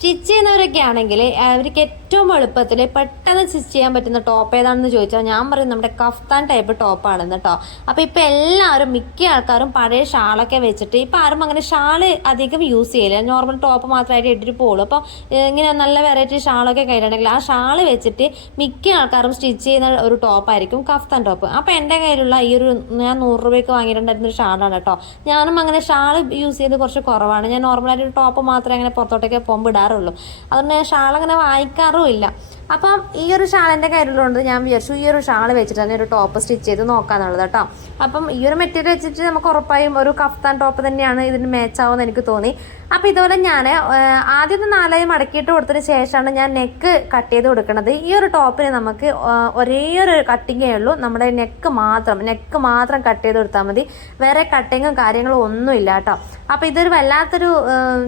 Stitch ചെയ്യുന്നവരൊക്കെ ആണെങ്കിൽ അവർക്ക് ഏറ്റവും എളുപ്പത്തിൽ പെട്ടെന്ന് സ്റ്റിച്ച് ചെയ്യാൻ പറ്റുന്ന ടോപ്പ് ഏതാണെന്ന് ചോദിച്ചാൽ ഞാൻ പറയും നമ്മുടെ കഫ്താൻ ടൈപ്പ് ടോപ്പാണെന്ന് കേട്ടോ. അപ്പോൾ ഇപ്പോൾ എല്ലാവരും മിക്ക ആൾക്കാരും പഴയ ഷാളൊക്കെ വെച്ചിട്ട് ഇപ്പോൾ ആരും അങ്ങനെ ഷാൾ അധികം യൂസ് ചെയ്യില്ല നോർമൽ ടോപ്പ് മാത്രമായിട്ട് ഇട്ടിട്ട് പോകുള്ളൂ അപ്പോൾ ഇങ്ങനെ നല്ല വെറൈറ്റി ഷാളൊക്കെ കയ്യിലുണ്ടെങ്കിൽ ആ ഷാൾ വെച്ചിട്ട് മിക്ക ആൾക്കാരും സ്റ്റിച്ച് ചെയ്യുന്ന ഒരു ടോപ്പായിരിക്കും കഫ്താൻ ടോപ്പ്. അപ്പോൾ എന്റെ കയ്യിലുള്ള ഈ ഒരു ഞാൻ നൂറ് രൂപയ്ക്ക് വാങ്ങിയിട്ടുണ്ടായിരുന്ന ഒരു ഷാളാണ് കേട്ടോ. ഞാനും അങ്ങനെ ഷാൾ യൂസ് ചെയ്ത് കുറച്ച് കുറവാണ്. ഞാൻ നോർമലായിട്ട് ഒരു ടോപ്പ് മാത്രമേ അങ്ങനെ പുറത്തോട്ടൊക്കെ പോകുമ്പോൾ ഇടാറുള്ളൂ അതുകൊണ്ട് ഞാൻ ഷാൾ അങ്ങനെ വായിക്കാറുമില്ല. അപ്പം ഈ ഒരു ഷാൾ എന്റെ കയ്യിലുള്ളതുകൊണ്ട് ഞാൻ വിചാരിച്ചു ഈ ഒരു ഷാൾ വെച്ചിട്ട് തന്നെ ഒരു ടോപ്പ് സ്റ്റിച്ച് ചെയ്ത് നോക്കാന്നുള്ളത് കേട്ടോ. അപ്പം ഈ ഒരു മെറ്റീരിയൽ വെച്ചിട്ട് നമുക്ക് ഉറപ്പായും ഒരു കഫ്താൻ ടോപ്പ് തന്നെയാണ് ഇതിന് മാച്ച് ആവുമെന്ന് എനിക്ക് തോന്നി. അപ്പോൾ ഇതുപോലെ ഞാൻ ആദ്യത്തെ നാലായി മടക്കിയിട്ട് കൊടുത്തതിന് ശേഷമാണ് ഞാൻ നെക്ക് കട്ട് ചെയ്ത് കൊടുക്കുന്നത് ഈ ഒരു ടോപ്പിന് നമുക്ക് ഒരേ ഒരു കട്ടിങ്ങേ ഉള്ളൂ. നമ്മുടെ നെക്ക് മാത്രം നെക്ക് മാത്രം കട്ട് ചെയ്ത് കൊടുത്താൽ മതി. വേറെ കട്ടിങ്ങും കാര്യങ്ങളും ഒന്നുമില്ല കേട്ടോ. അപ്പോൾ ഇതൊരു വല്ലാത്തൊരു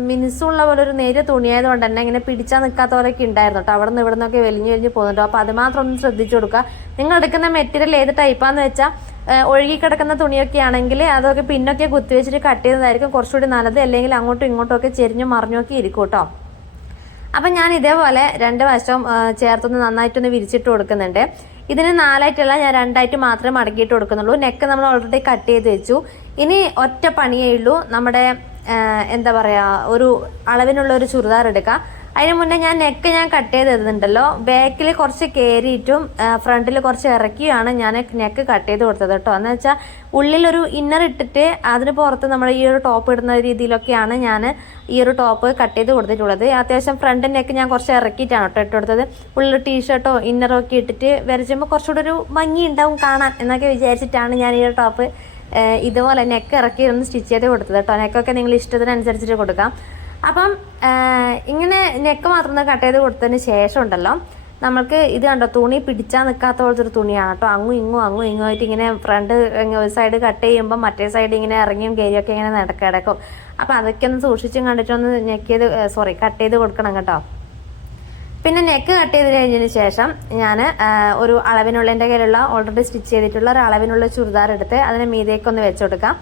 മിനിസുള്ള പോലെ ഒരു നേരിയ തുണിയായതുകൊണ്ട് തന്നെ ഇങ്ങനെ പിടിച്ചാൽ നിൽക്കാത്തവരൊക്കെ ഉണ്ടായിരുന്നു കേട്ടോ. അവിടെ നിന്ന് ഇവിടെ നിന്നൊക്കെ വലിഞ്ഞു വലിഞ്ഞ് പോകുന്നുണ്ടോ. അപ്പോൾ അതുമാത്രം ഒന്ന് ശ്രദ്ധിച്ചു കൊടുക്കുക. നിങ്ങൾ എടുക്കുന്ന മെറ്റീരിയൽ ഏത് ടൈപ്പാന്ന് വെച്ചാൽ ഒഴുകി കിടക്കുന്ന തുണിയൊക്കെ ആണെങ്കിൽ അതൊക്കെ പിന്നൊക്കെ കുത്തിവെച്ചിട്ട് കട്ട് ചെയ്യുന്നതായിരിക്കും. കുറച്ചുകൂടി നല്ലത്. അല്ലെങ്കിൽ അങ്ങോട്ടും ഇങ്ങോട്ടും ഒക്കെ മറിഞ്ഞു മറിഞ്ഞൊക്കെ ഇരിക്കും കേട്ടോ അപ്പം ഞാൻ ഇതേപോലെ രണ്ട് വശം ചേർത്തൊന്ന് നന്നായിട്ടൊന്ന് വിരിച്ചിട്ട് കൊടുക്കുന്നുണ്ട്. ഇതിന് നാലായിട്ടല്ല ഞാൻ രണ്ടായിട്ട് മാത്രമേ മടക്കിയിട്ട് കൊടുക്കുന്നുള്ളൂ. നെക്ക് നമ്മൾ ഓൾറെഡി കട്ട് ചെയ്ത് വെച്ചു. ഇനി ഒറ്റ പണിയേ ഉള്ളൂ. നമ്മുടെ എന്താ പറയുക ഒരു അളവിനുള്ള ഒരു ചുരിദാർ എടുക്കുക. അതിന് മുന്നേ ഞാൻ നെക്ക് ഞാൻ കട്ട് ചെയ്ത് തരുന്നുണ്ടല്ലോ ബാക്കിൽ കുറച്ച് കയറിയിട്ടും ഫ്രണ്ടിൽ കുറച്ച് ഇറക്കിയാണ് ഞാൻ നെക്ക് കട്ട് ചെയ്ത് കൊടുത്തത് കേട്ടോ. എന്ന് വെച്ചാൽ ഉള്ളിലൊരു ഇന്നർ ഇട്ടിട്ട് അതിന് പുറത്ത് നമ്മൾ ഈ ഒരു ടോപ്പ് ഇടുന്ന രീതിയിലൊക്കെയാണ് ഞാൻ ഈ ഒരു ടോപ്പ് കട്ട് ചെയ്ത് കൊടുത്തിട്ടുള്ളത്. അത്യാവശ്യം ഫ്രണ്ട് നെക്ക് ഞാൻ കുറച്ച് ഇറക്കിയിട്ടാണ് കേട്ടോ ഇട്ട് കൊടുത്തത്. ഉള്ളിൽ ടീഷർട്ടോ ഇന്നറോ ഒക്കെ ഇട്ടിട്ട് വരച്ചുമ്പോൾ കുറച്ചുകൂടെ ഒരു ഭംഗി ഉണ്ടാവും കാണാൻ എന്നൊക്കെ വിചാരിച്ചിട്ടാണ് ഞാൻ ഈ ഒരു ടോപ്പ് ഇതുപോലെ നെക്ക് ഇറക്കി ഒന്ന് സ്റ്റിച്ച് ചെയ്ത് കൊടുത്തത് കേട്ടോ. നെക്കൊക്കെ നിങ്ങൾ ഇഷ്ടത്തിനനുസരിച്ചിട്ട് കൊടുക്കാം. അപ്പം ഇങ്ങനെ നെക്ക് മാത്രം കട്ട് ചെയ്ത് കൊടുത്തതിന് ശേഷം ഉണ്ടല്ലോ നമ്മൾക്ക് ഇത് കണ്ടോ തുണി പിടിച്ചാൽ നിൽക്കാത്ത പോലത്തെ ഒരു തുണിയാണ് കേട്ടോ. അങ്ങും ഇങ്ങും അങ്ങും ഇങ്ങും ആയിട്ട് ഇങ്ങനെ ഫ്രണ്ട് ഒരു സൈഡ് കട്ട് ചെയ്യുമ്പോൾ മറ്റേ സൈഡ് ഇങ്ങനെ ഇറങ്ങിയും കയറിയൊക്കെ ഇങ്ങനെ നടക്കുക കിടക്കും. അപ്പം അതൊക്കെ ഒന്ന് സൂക്ഷിച്ചും കണ്ടിട്ടൊന്ന് നെക്ക് ചെയ്ത് സോറി കട്ട് ചെയ്ത് കൊടുക്കണം കേട്ടോ. പിന്നെ നെക്ക് കട്ട് ചെയ്ത് കഴിഞ്ഞതിന് ശേഷം ഞാൻ ഒരു അളവിനുള്ള എന്റെ കയ്യിലുള്ള ഓൾറെഡി സ്റ്റിച്ച് ചെയ്തിട്ടുള്ള ഒരു അളവിനുള്ള ചുരിദാർ എടുത്ത് അതിനെ മീതേക്കൊന്ന് വെച്ചു കൊടുക്കാം.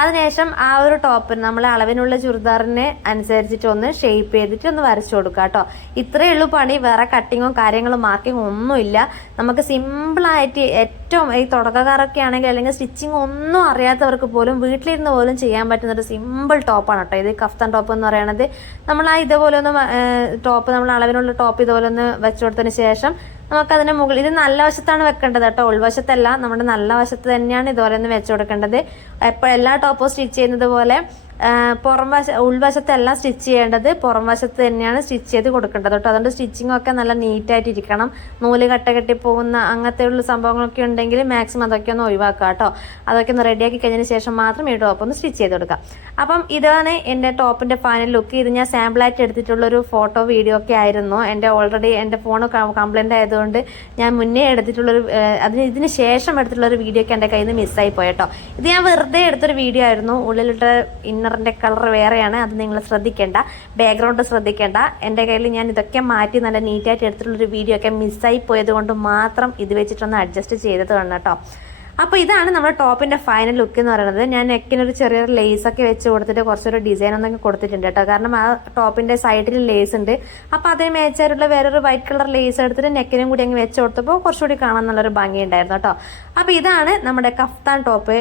അതിനുശേഷം ആ ഒരു ടോപ്പിന് നമ്മൾ അളവിനുള്ള ചുരിദാറിനെ അനുസരിച്ചിട്ട് ഒന്ന് ഷേപ്പ് ചെയ്തിട്ട് ഒന്ന് വരച്ചു കൊടുക്കുക കേട്ടോ. ഇത്രയേ ഉള്ളൂ പണി. വേറെ കട്ടിങ്ങോ കാര്യങ്ങളോ മാർക്കിങ്ങോ ഒന്നുമില്ല. നമുക്ക് സിമ്പിളായിട്ട് ഏറ്റവും ഈ തുടക്കക്കാരൊക്കെ ആണെങ്കിൽ അല്ലെങ്കിൽ സ്റ്റിച്ചിങ് ഒന്നും അറിയാത്തവർക്ക് പോലും വീട്ടിലിരുന്ന് പോലും ചെയ്യാൻ പറ്റുന്ന ഒരു സിമ്പിൾ ടോപ്പാണ് കേട്ടോ. ഇത് കഫ്താൻ ടോപ്പ് എന്ന് പറയുന്നത്. നമ്മൾ ആ ഇതുപോലെ ഒന്ന് ടോപ്പ് നമ്മൾ അളവിനുള്ള ടോപ്പ് ഇതുപോലെ ഒന്ന് വെച്ചു കൊടുത്തതിന് ശേഷം നമുക്കതിന് മുകളിൽ ഇത് നല്ല വശത്താണ് വെക്കേണ്ടത് കേട്ടോ. ഉൾവശത്തല്ല നമ്മുടെ നല്ല വശത്ത് തന്നെയാണ് ഇതുപോലെ ഒന്ന് വെച്ചു കൊടുക്കേണ്ടത്. എപ്പോൾ എല്ലാ ടോപ്പും സ്റ്റിച്ച് ചെയ്യുന്നത് പോലെ പുറം വശ ഉൾവശത്തെല്ലാം സ്റ്റിച്ച് ചെയ്യേണ്ടത് പുറം വശത്ത് തന്നെയാണ് സ്റ്റിച്ച് ചെയ്ത് കൊടുക്കേണ്ടത് കേട്ടോ. അതുകൊണ്ട് സ്റ്റിച്ചിങ് ഒക്കെ നല്ല നീറ്റായിട്ട് ഇരിക്കണം നൂൽ കട്ട കെട്ടി പോകുന്ന അങ്ങനത്തെ ഉള്ള സംഭവങ്ങളൊക്കെ ഉണ്ടെങ്കിൽ മാക്സിമം അതൊക്കെ ഒന്ന് ഒഴിവാക്കുക കേട്ടോ. അതൊക്കെ ഒന്ന് റെഡിയാക്കി കഴിഞ്ഞതിന് ശേഷം മാത്രം ഈ ടോപ്പ് ഒന്ന് സ്റ്റിച്ച് ചെയ്ത് കൊടുക്കാം അപ്പം ഇതാണ് എന്റെ ടോപ്പിന്റെ ഫൈനൽ ലുക്ക് ഇത് ഞാൻ സാമ്പിളായിട്ട് എടുത്തിട്ടുള്ളൊരു ഫോട്ടോ വീഡിയോ ഒക്കെ ആയിരുന്നു. എന്റെ ഓൾറെഡി എന്റെ ഫോൺ കംപ്ലൈന്റ് ആയതുകൊണ്ട് ഞാൻ മുന്നേ എടുത്തിട്ടുള്ളൊരു അതിന് ഇതിന് ശേഷം എടുത്തിട്ടുള്ളൊരു വീഡിയോ ഒക്കെ എന്റെ കയ്യിൽ നിന്ന് മിസ്സായി പോയി കേട്ടോ. ഇത് ഞാൻ വെറുതെ എടുത്തൊരു വീഡിയോ ആയിരുന്നു. ഉള്ളിലിട്ട ഇന്നറിന്റെ കളർ വേറെയാണ് അത് നിങ്ങൾ ശ്രദ്ധിക്കേണ്ട. ബാക്ക്ഗ്രൗണ്ട് ശ്രദ്ധിക്കേണ്ട. എന്റെ കയ്യിൽ ഞാൻ ഇതൊക്കെ മാറ്റി നല്ല നീറ്റായിട്ട് എടുത്തിട്ടുള്ളൊരു വീഡിയോ ഒക്കെ മിസ്സായി പോയത് കൊണ്ട് മാത്രം ഇത് വെച്ചിട്ടൊന്ന് അഡ്ജസ്റ്റ് ചെയ്തത് കേട്ടോ. അപ്പോൾ ഇതാണ് നമ്മുടെ ടോപ്പിന്റെ ഫൈനൽ ലുക്ക് എന്ന് പറയുന്നത്. ഞാൻ നെക്കിനൊരു ചെറിയൊരു ഒക്കെ വെച്ച് കൊടുത്തിട്ട് കുറച്ചൊരു ഡിസൈൻ ഒന്നൊക്കെ കൊടുത്തിട്ടുണ്ട് കേട്ടോ. കാരണം ആ ടോപ്പിന്റെ സൈഡിൽ ലേസ് ഉണ്ട്. അപ്പോൾ അതിന് മേച്ചായിട്ടുള്ള വേറൊരു വൈറ്റ് കളർ ലേസ് എടുത്തിട്ട് നെക്കിനും കൂടി അങ്ങ് വെച്ച് കൊടുത്തപ്പോൾ കുറച്ചുകൂടി കാണാൻ നല്ലൊരു ഭംഗി ഉണ്ടായിരുന്നു കേട്ടോ. അപ്പോൾ ഇതാണ് നമ്മുടെ കഫ്താൻ ടോപ്പ്.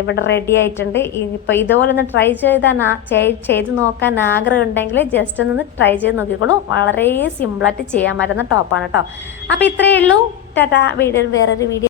ഇവിടെ റെഡി ആയിട്ടുണ്ട്. ഇപ്പോൾ ഇതുപോലെ ഒന്ന് ട്രൈ ചെയ്താൽ ചെയ്ത് നോക്കാൻ ആഗ്രഹം ഉണ്ടെങ്കിൽ ജസ്റ്റ് ഒന്ന് ട്രൈ ചെയ്ത് നോക്കിക്കോളൂ. വളരെ സിമ്പിളായിട്ട് ചെയ്യാൻ പറ്റുന്ന ടോപ്പാണ് കേട്ടോ. അപ്പോൾ ഇത്രയേ ഉള്ളൂ. ടാറ്റാ. വീഡിയോ വേറൊരു വീഡിയോ